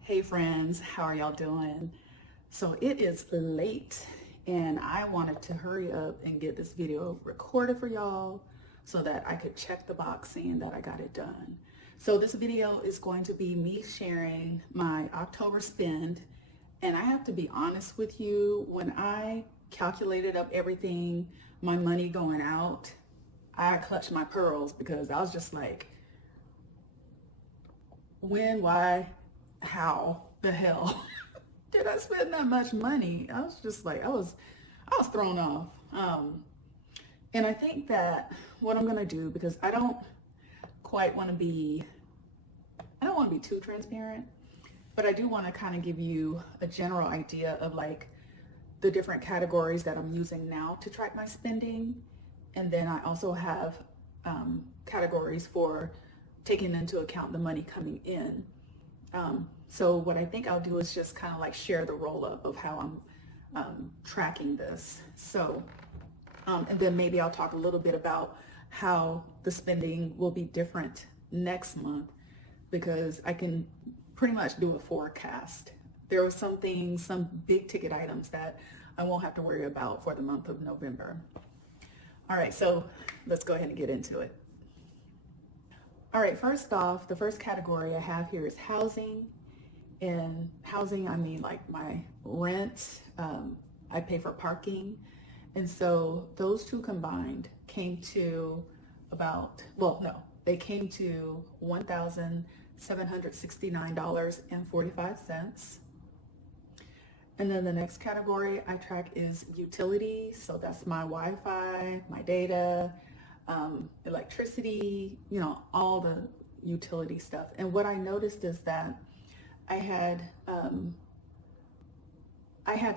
Hey friends, how are y'all doing? So it is late and I wanted to hurry up and get this video recorded for y'all so that I could check the box saying that I got it done. So this video is going to be me sharing my October spend, and I have to be honest with you, when I calculated up everything, my money going out, I clutched my pearls because I was just like, when, why, how the hell did I spend that much money? I was just like, I was thrown off. And I think that what I'm gonna do, because I don't want to be too transparent, but I do want to kind of give you a general idea of like the different categories that I'm using now to track my spending. And then I also have categories for taking into account the money coming in. So what I think I'll do is just kind of like share the roll up of how I'm tracking this. So, and then maybe I'll talk a little bit about how the spending will be different next month, because I can pretty much do a forecast. There are some things, some big ticket items that I won't have to worry about for the month of November. All right, so let's go ahead and get into it. All right, first off, the first category I have here is housing. In housing, I mean like my rent, I pay for parking. And so those two combined came to about, well, no, they came to $1,769.45. And then the next category I track is utilities. So that's my Wi-Fi, my data, electricity, you know, all the utility stuff. And what I noticed is that I had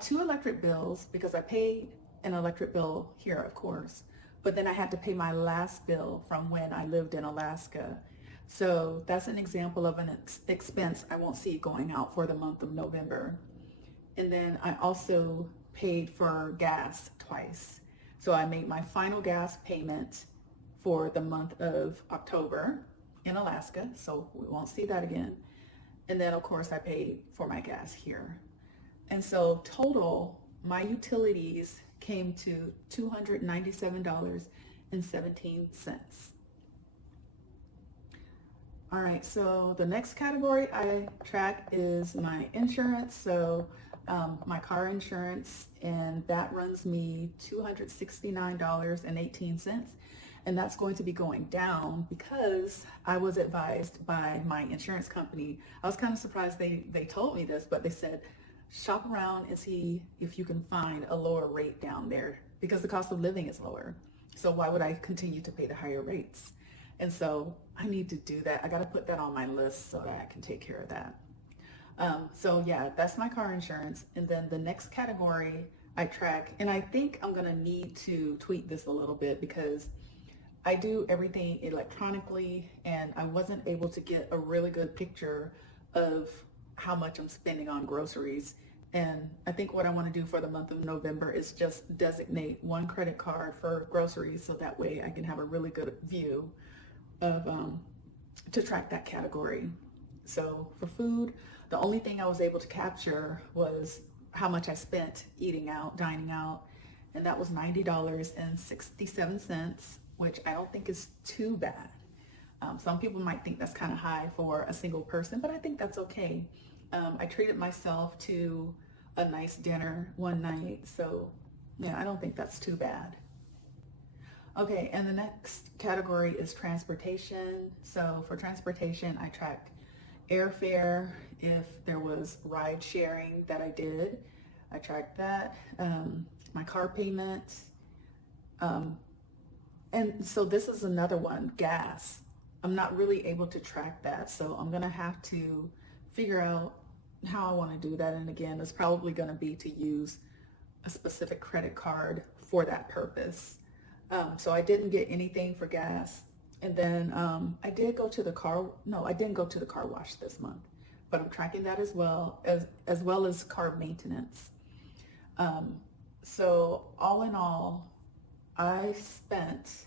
two electric bills, because I paid an electric bill here, of course, but then I had to pay my last bill from when I lived in Alaska. So that's an example of an expense I won't see going out for the month of November. And then I also paid for gas twice. So I made my final gas payment for the month of October in Alaska, so we won't see that again. And then of course I paid for my gas here. And so total, my utilities came to $297.17. All right, so the next category I track is my insurance. So my car insurance, and that runs me $269.18. And that's going to be going down because I was advised by my insurance company. I was kind of surprised they told me this, but they said, shop around and see if you can find a lower rate down there, because the cost of living is lower. So why would I continue to pay the higher rates? And so I need to do that. I got to put that on my list so that I can take care of that. So yeah, that's my car insurance. And then the next category I track, and I think I'm going to need to tweak this a little bit because I do everything electronically, and I wasn't able to get a really good picture of how much I'm spending on groceries. And I think what I want to do for the month of November is just designate one credit card for groceries, so that way I can have a really good view of to track that category. So for food, the only thing I was able to capture was how much I spent eating out, dining out, and that was $90.67, which I don't think is too bad. Some people might think that's kind of high for a single person, but I think that's okay. I treated myself to a nice dinner one night, so yeah, I don't think that's too bad. Okay, and the next category is transportation. So for transportation, I tracked airfare. If there was ride sharing that I did, I tracked that. My car payment. And so this is another one, gas. I'm not really able to track that, so I'm gonna have to figure out how I want to do that. And again, it's probably going to be to use a specific credit card for that purpose. So I didn't get anything for gas. And then I did go to the car, no, I didn't go to the car wash this month, but I'm tracking that as well as car maintenance. So all in all, I spent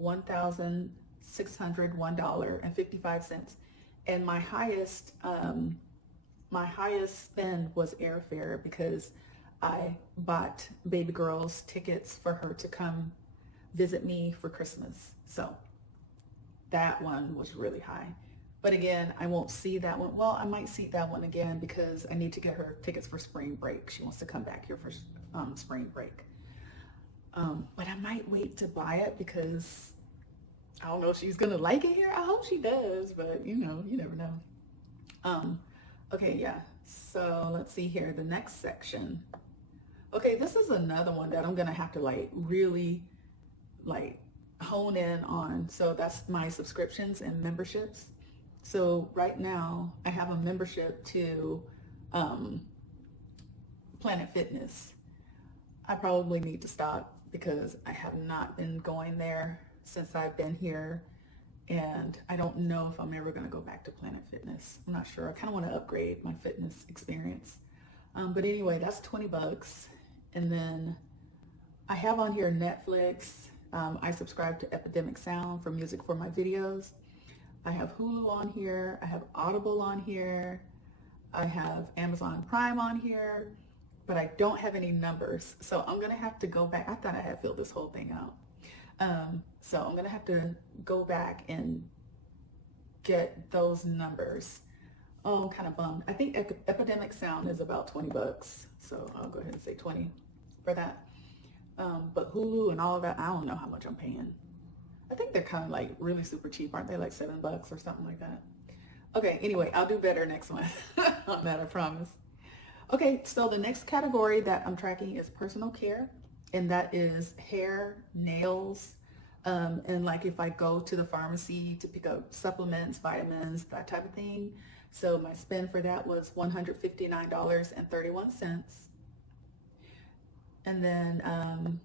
$1,601.55. And my highest spend was airfare because I bought baby girl's tickets for her to come visit me for Christmas. So that one was really high. But again, I won't see that one. Well, I might see that one again because I need to get her tickets for spring break. She wants to come back here for spring break. But I might wait to buy it because I don't know if she's gonna like it here. I hope she does, but you know, you never know. Okay, yeah. So let's see here, the next section. Okay, this is another one that I'm gonna have to like really like hone in on. So that's my subscriptions and memberships. So right now I have a membership to Planet Fitness. I probably need to stop because I have not been going there since I've been here, and I don't know if I'm ever going to go back to Planet Fitness. I'm not sure. I kind of want to upgrade my fitness experience. But anyway, that's 20 bucks. And then I have on here Netflix. I subscribe to Epidemic Sound for music for my videos. I have Hulu on here. I have Audible on here. I have Amazon Prime on here, but I don't have any numbers. So I'm going to have to go back. I thought I had filled this whole thing out. So I'm going to have to go back and get those numbers. Oh, I'm kind of bummed. I think Epidemic Sound is about 20 bucks. So I'll go ahead and say 20 for that. But Hulu and all of that, I don't know how much I'm paying. I think they're kind of like really super cheap. Aren't they like $7 or something like that? Okay, anyway, I'll do better next month on that, I promise. Okay, so the next category that I'm tracking is personal care, and that is hair, nails, and like if I go to the pharmacy to pick up supplements, vitamins, that type of thing. So my spend for that was $159.31. And then I'm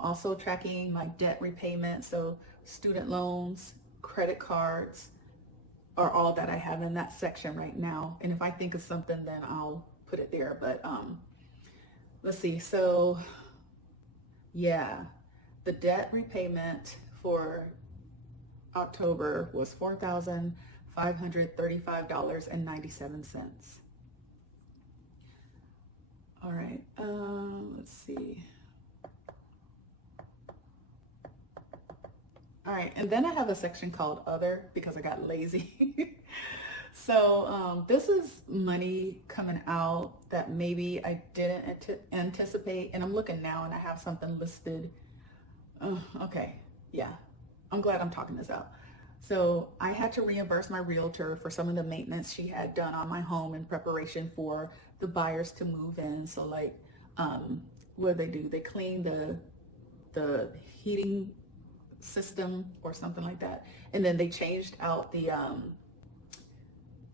also tracking my debt repayment, so student loans, credit cards are all that I have in that section right now. And if I think of something, then I'll put it there. But let's see. So yeah, the debt repayment for October was $4,535.97. All right, let's see. All right, and then I have a section called Other because I got lazy. So this is money coming out that maybe I didn't anticipate, and I'm looking now and I have something listed. Okay, yeah, I'm glad I'm talking this out. So I had to reimburse my realtor for some of the maintenance she had done on my home in preparation for the buyers to move in. So like, what do? They clean the heating system or something like that. And then they changed out the,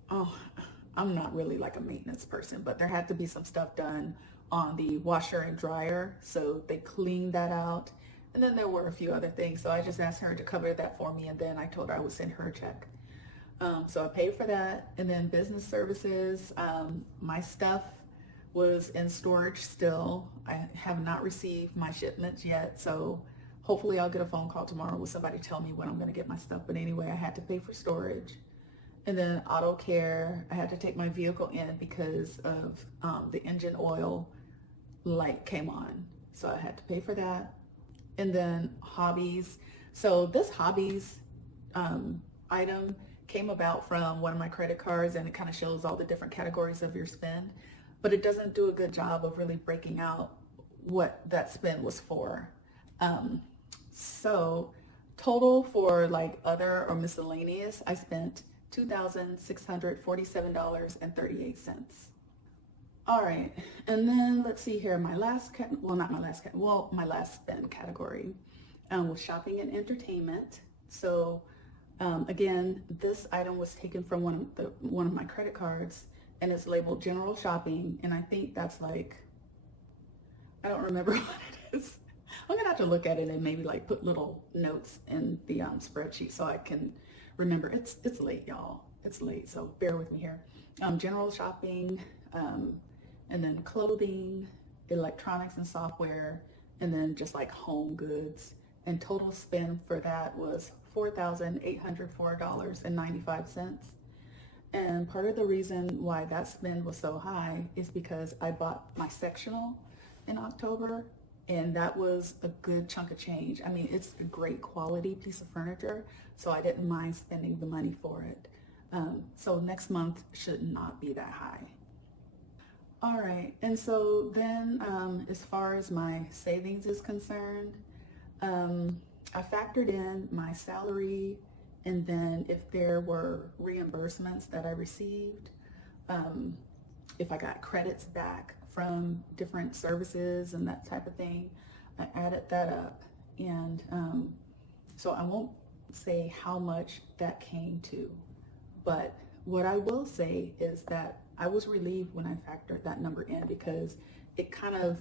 I'm not really like a maintenance person, but there had to be some stuff done on the washer and dryer. So they cleaned that out. And then there were a few other things. So I just asked her to cover that for me. And then I told her I would send her a check. So I paid for that. And then business services, my stuff was in storage still. I have not received my shipments yet. So hopefully I'll get a phone call tomorrow with somebody tell me when I'm going to get my stuff. But anyway, I had to pay for storage. And then auto care, I had to take my vehicle in because of the engine oil light came on. So I had to pay for that. And then hobbies. So this hobbies item came about from one of my credit cards, and it kind of shows all the different categories of your spend, but it doesn't do a good job of really breaking out what that spend was for. So total for like other or miscellaneous, I spent $2,647.38. All right, and then let's see here. My last my last spend category was shopping and entertainment. So again, this item was taken from one of my credit cards, and it's labeled general shopping, and I think that's like, I don't remember what it is. I'm gonna have to look at it and maybe like put little notes in the spreadsheet so I can remember. It's late, y'all. It's late, so bear with me here. General shopping, and then clothing, electronics and software, and then just like home goods, and total spend for that was $4,804.95. And part of the reason why that spend was so high is because I bought my sectional in October, and that was a good chunk of change. I mean, it's a great quality piece of furniture, so I didn't mind spending the money for it. So next month should not be that high. All right, and so then as far as my savings is concerned, I factored in my salary, and then if there were reimbursements that I received, if I got credits back from different services and that type of thing, I added that up. And so I won't say how much that came to, but what I will say is that I was relieved when I factored that number in, because it kind of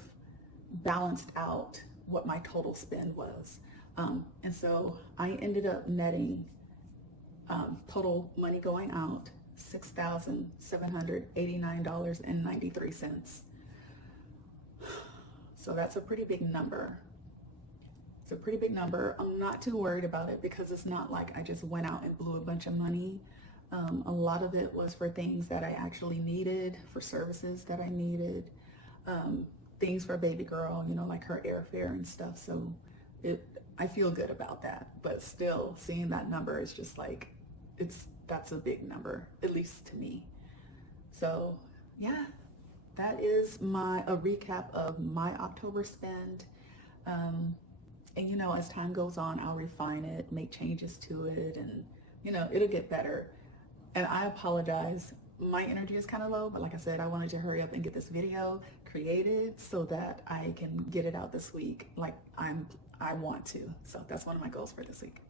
balanced out what my total spend was. And so I ended up netting total money going out $6,789.93. So that's a pretty big number. It's a pretty big number. I'm not too worried about it, because it's not like I just went out and blew a bunch of money. A lot of it was for things that I actually needed, for services that I needed, things for baby girl, you know, like her airfare and stuff. So I feel good about that, but still seeing that number is just like, that's a big number, at least to me. So yeah, that is a recap of my October spend. And you know, as time goes on, I'll refine it, make changes to it, and you know, it'll get better. And I apologize, my energy is kind of low, but like I said, I wanted to hurry up and get this video created so that I can get it out this week like I want to. So that's one of my goals for this week.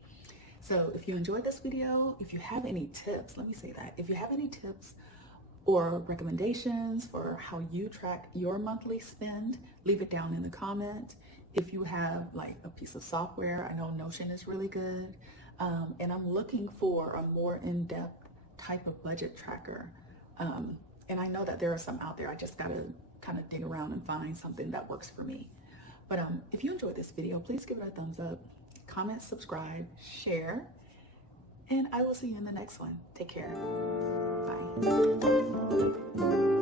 So if you enjoyed this video, if you have any tips, let me say that. If you have any tips or recommendations for how you track your monthly spend, leave it down in the comment. If you have like a piece of software, I know Notion is really good. And I'm looking for a more in-depth type of budget tracker. And I know that there are some out there. I just got to kind of dig around and find something that works for me. But if you enjoyed this video, please give it a thumbs up, comment, subscribe, share, and I will see you in the next one. Take care. Bye.